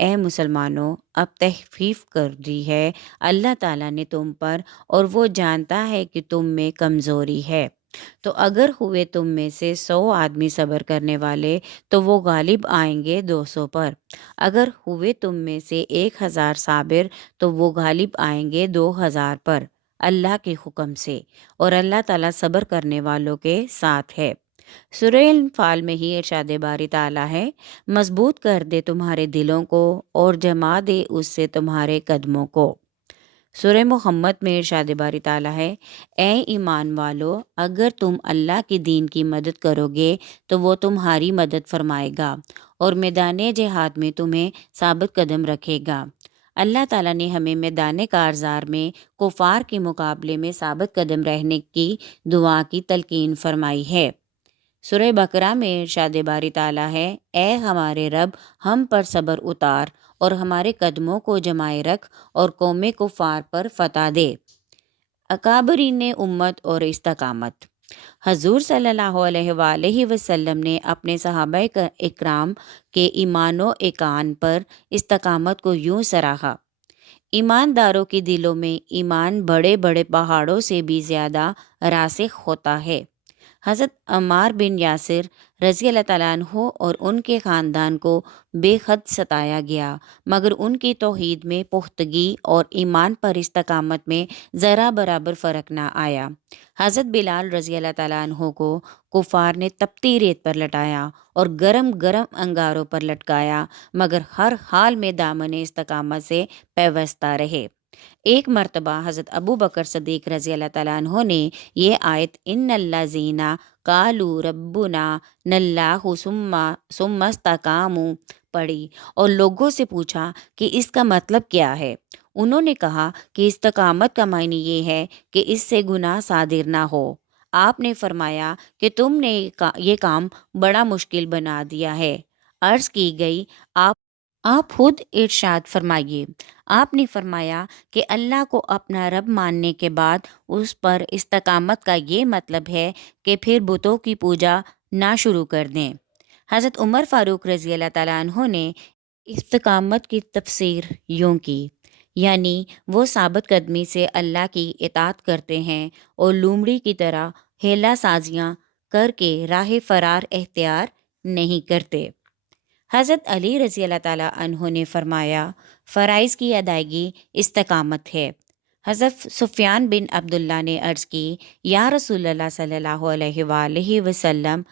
اے مسلمانوں، اب تخفیف کر دی ہے اللہ تعالیٰ نے تم پر، اور وہ جانتا ہے کہ تم میں کمزوری ہے۔ تو اگر ہوئے تم میں سے 100 آدمی صبر کرنے والے تو وہ غالب آئیں گے 200 پر۔ اگر ہوئے تم میں سے 1000 صابر تو وہ غالب آئیں گے 2000 پر، اللہ کے حکم سے، اور اللہ تعالیٰ صبر کرنے والوں کے ساتھ ہے۔ سورہ انفال میں ہی ارشاد باری تعالیٰ ہے، مضبوط کر دے تمہارے دلوں کو اور جما دے اس سے تمہارے قدموں کو۔ سورہ محمد میں ارشاد باری تعالیٰ ہے، اے ایمان والو، اگر تم اللہ کے دین کی مدد کرو گے تو وہ تمہاری مدد فرمائے گا اور میدان جہاد میں تمہیں ثابت قدم رکھے گا۔ اللہ تعالیٰ نے ہمیں میدان کارزار میں کفار کے مقابلے میں ثابت قدم رہنے کی دعا کی تلقین فرمائی ہے۔ سورہ بقرہ میں ارشاد باری تعالیٰ ہے، اے ہمارے رب، ہم پر صبر اتار اور ہمارے قدموں کو جمائے رکھ اور قوم کفار پر فتح دے۔ اکابرین امت اور استقامت۔ حضور صلی اللہ علیہ وآلہ وسلم نے اپنے صحابہ اکرام کے ایمان و ایقان پر استقامت کو یوں سراہا، ایمانداروں کے دلوں میں ایمان بڑے بڑے پہاڑوں سے بھی زیادہ راسخ ہوتا ہے۔ حضرت عمار بن یاسر رضی اللہ تعالیٰ عنہ اور ان کے خاندان کو بے حد ستایا گیا، مگر ان کی توحید میں پختگی اور ایمان پر استقامت میں ذرا برابر فرق نہ آیا۔ حضرت بلال رضی اللہ تعالیٰ عنہ کو کفار نے تپتی ریت پر لٹایا اور گرم گرم انگاروں پر لٹکایا، مگر ہر حال میں دامن استقامت سے پیوستہ رہے۔ ایک مرتبہ حضرت ابو بکر صدیق رضی اللہ تعالیٰ عنہ نے یہ آیت ان الذین قالوا ربنا اللہ ثم استقاموا پڑھی اور لوگوں سے پوچھا کہ اس کا مطلب کیا ہے۔ انہوں نے کہا کہ استقامت کا معنی یہ ہے کہ اس سے گناہ صادر نہ ہو۔ آپ نے فرمایا کہ تم نے یہ کام بڑا مشکل بنا دیا ہے۔ عرض کی گئی، آپ خود ارشاد فرمائیے۔ آپ نے فرمایا کہ اللہ کو اپنا رب ماننے کے بعد اس پر استقامت کا یہ مطلب ہے کہ پھر بتوں کی پوجا نہ شروع کر دیں۔ حضرت عمر فاروق رضی اللہ تعالیٰ عنہ نے استقامت کی تفسیر یوں کی، یعنی وہ ثابت قدمی سے اللہ کی اطاعت کرتے ہیں اور لومڑی کی طرح ہیلا سازیاں کر کے راہ فرار اختیار نہیں کرتے۔ حضرت علی رضی اللہ تعالیٰ عنہ نے فرمایا، فرائض کی ادائیگی استقامت ہے۔ حضرت سفیان بن عبداللہ نے عرض کی، یا رسول اللہ صلی اللہ علیہ وآلہ وسلم،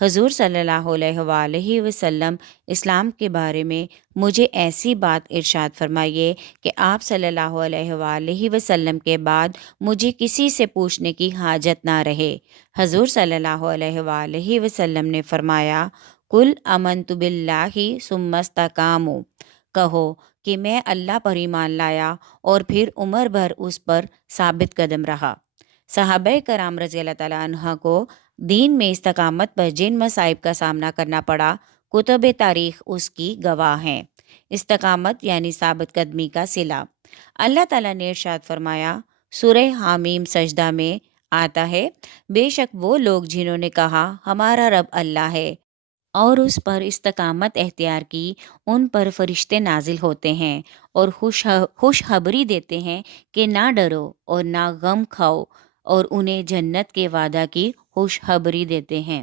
حضور صلی اللہ علیہ وآلہ وسلم، اسلام کے بارے میں مجھے ایسی بات ارشاد فرمائیے کہ آپ صلی اللہ علیہ وآلہ وسلم کے بعد مجھے کسی سے پوچھنے کی حاجت نہ رہے۔ حضور صلی اللہ علیہ وآلہ وسلم نے فرمایا، قل آمنت باللہ ثم استقاموا، کہو کہ میں اللہ پر ایمان لایا اور پھر عمر بھر اس پر ثابت قدم رہا۔ صحابہ کرام رضی اللہ تعالیٰ عنہ کو دین میں استقامت پر جن مصائب کا سامنا کرنا پڑا، کتب تاریخ اس کی گواہ ہیں۔ استقامت یعنی ثابت قدمی کا صلہ۔ اللہ تعالیٰ نے ارشاد فرمایا، سورہ حامیم سجدہ میں آتا ہے، بے شک وہ لوگ جنہوں نے کہا ہمارا رب اللہ ہے اور اس پر استقامت اختیار کی، ان پر فرشتے نازل ہوتے ہیں اور خوشخبری دیتے ہیں کہ نہ ڈرو اور نہ غم کھاؤ، اور انہیں جنت کے وعدہ کی خوشخبری دیتے ہیں۔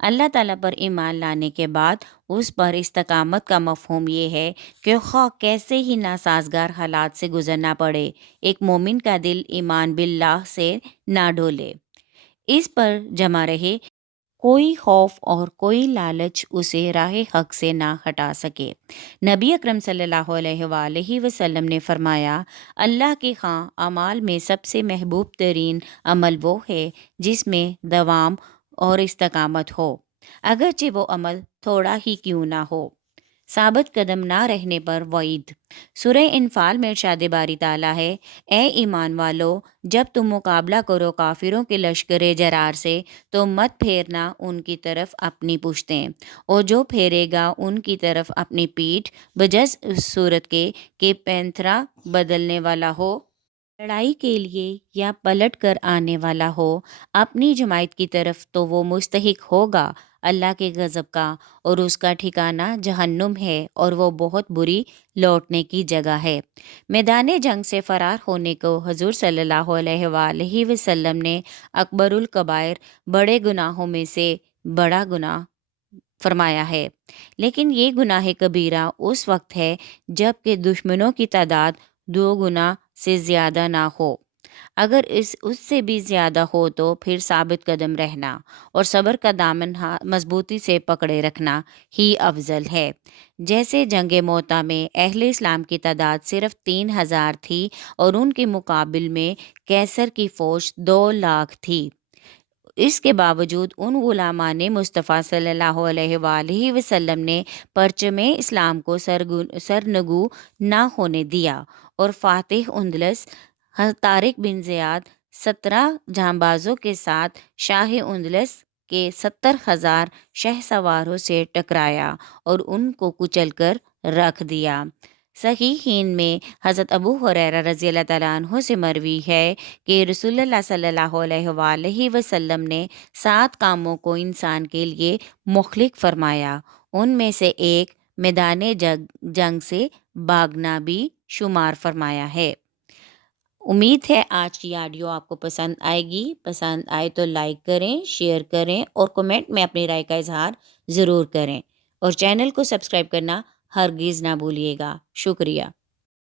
اللہ تعالیٰ پر ایمان لانے کے بعد اس پر استقامت کا مفہوم یہ ہے کہ خواہ کیسے ہی ناسازگار حالات سے گزرنا پڑے، ایک مومن کا دل ایمان باللہ سے نہ ڈولے، اس پر جمع رہے، کوئی خوف اور کوئی لالچ اسے راہ حق سے نہ ہٹا سکے۔ نبی اکرم صلی اللہ علیہ وآلہ وسلم نے فرمایا، اللہ کے ہاں اعمال میں سب سے محبوب ترین عمل وہ ہے جس میں دوام اور استقامت ہو، اگرچہ وہ عمل تھوڑا ہی کیوں نہ ہو۔ ثابت قدم نہ رہنے پر وعید۔ سورہ انفال میں ارشاد باری تعالیٰ ہے، اے ایمان والو، جب تم مقابلہ کرو کافروں کے لشکر جرار سے تو مت پھیرنا ان کی طرف اپنی پشتیں، اور جو پھیرے گا ان کی طرف اپنی پیٹھ، بجز اس صورت کے کہ پینترا بدلنے والا ہو لڑائی کے لیے یا پلٹ کر آنے والا ہو اپنی جماعت کی طرف تو وہ مستحق ہوگا اللہ کے غضب کا، اور اس کا ٹھکانہ جہنم ہے اور وہ بہت بری لوٹنے کی جگہ ہے۔ میدان جنگ سے فرار ہونے کو حضور صلی اللہ علیہ وآلہ وسلم نے اکبر الکبائر، بڑے گناہوں میں سے بڑا گناہ فرمایا ہے، لیکن یہ گناہ کبیرہ اس وقت ہے جب کہ دشمنوں کی تعداد 2 گنا سے زیادہ نہ ہو۔ اگر اس سے بھی زیادہ ہو تو پھر ثابت قدم رہنا اور صبر کا دامن مضبوطی سے پکڑے رکھنا ہی افضل ہے۔ جیسے جنگ موتا میں اہل اسلام کی تعداد صرف 3,000 تھی اور ان کے مقابل میں کیسر کی فوج 2 لاکھ تھی۔ اس کے باوجود ان غلامان مصطفیٰ صلی اللہ علیہ وآلہ وسلم نے پرچم اسلام کو سرنگو نہ ہونے دیا اور فاتح اندلس طارق بن زیاد 17 جانبازوں کے ساتھ شاہ اندلس کے 70,000 شہ سواروں سے ٹکرایا اور ان کو کچل کر رکھ دیا۔ صحیحین میں حضرت ابو ہریرہ رضی اللہ تعالیٰ عنہ سے مروی ہے کہ رسول اللہ صلی اللہ علیہ وآلہ وسلم نے 7 کاموں کو انسان کے لیے مخلق فرمایا، ان میں سے ایک میدان جنگ سے بھاگنا بھی شمار فرمایا ہے۔ امید ہے آج کی آڈیو آپ کو پسند آئے گی۔ پسند آئے تو لائک کریں، شیئر کریں اور کمنٹ میں اپنی رائے کا اظہار ضرور کریں، اور چینل کو سبسکرائب کرنا ہرگز نہ بھولیے گا۔ شکریہ۔